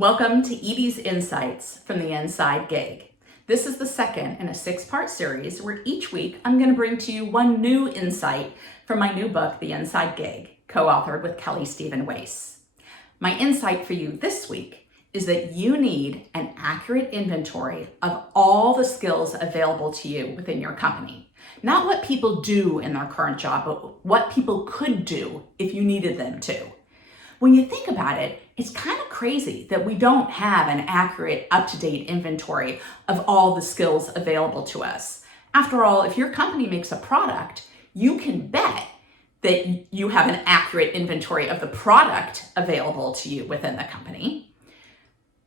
Welcome to Edie's Insights from the Inside Gig. This is the second in a 6-part series where each week I'm going to bring to you one new insight from my new book, The Inside Gig, co-authored with Kelly Stephen Wace. My insight for you this week is that you need an accurate inventory of all the skills available to you within your company. Not what people do in their current job, but what people could do if you needed them to. When you think about it, it's kind of crazy that we don't have an accurate, up-to-date inventory of all the skills available to us. After all, if your company makes a product, you can bet that you have an accurate inventory of the product available to you within the company.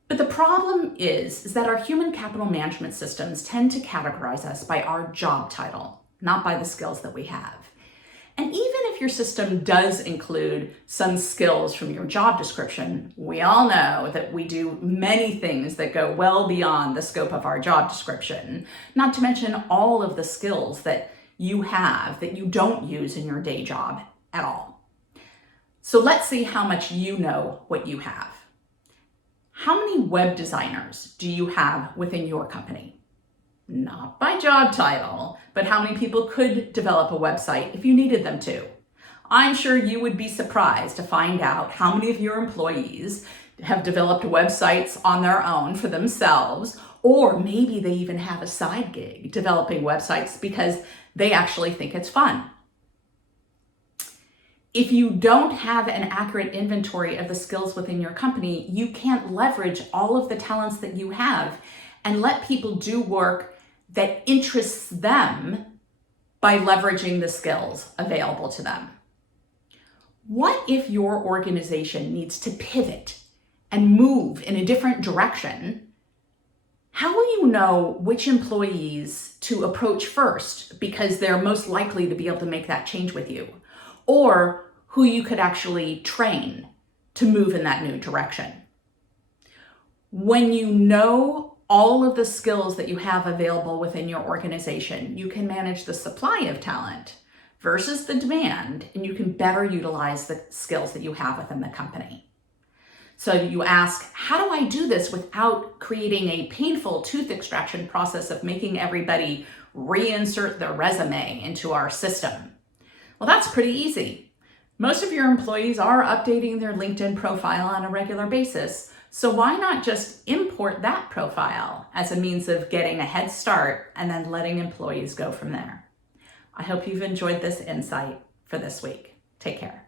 But the problem is that our human capital management systems tend to categorize us by our job title, not by the skills that we have. And even if your system does include some skills from your job description, we all know that we do many things that go well beyond the scope of our job description, not to mention all of the skills that you have that you don't use in your day job at all. So let's see how much you know what you have. How many web designers do you have within your company? Not by job title, but how many people could develop a website if you needed them to. I'm sure you would be surprised to find out how many of your employees have developed websites on their own for themselves, or maybe they even have a side gig developing websites because they actually think it's fun. If you don't have an accurate inventory of the skills within your company, you can't leverage all of the talents that you have and let people do work that interests them by leveraging the skills available to them. What if your organization needs to pivot and move in a different direction? How will you know which employees to approach first because they're most likely to be able to make that change with you, or who you could actually train to move in that new direction? When you know all of the skills that you have available within your organization, you can manage the supply of talent versus the demand, and you can better utilize the skills that you have within the company. So you ask, how do I do this without creating a painful tooth extraction process of making everybody reinsert their resume into our system? Well, that's pretty easy. Most of your employees are updating their LinkedIn profile on a regular basis. So why not just import that profile as a means of getting a head start and then letting employees go from there? I hope you've enjoyed this insight for this week. Take care.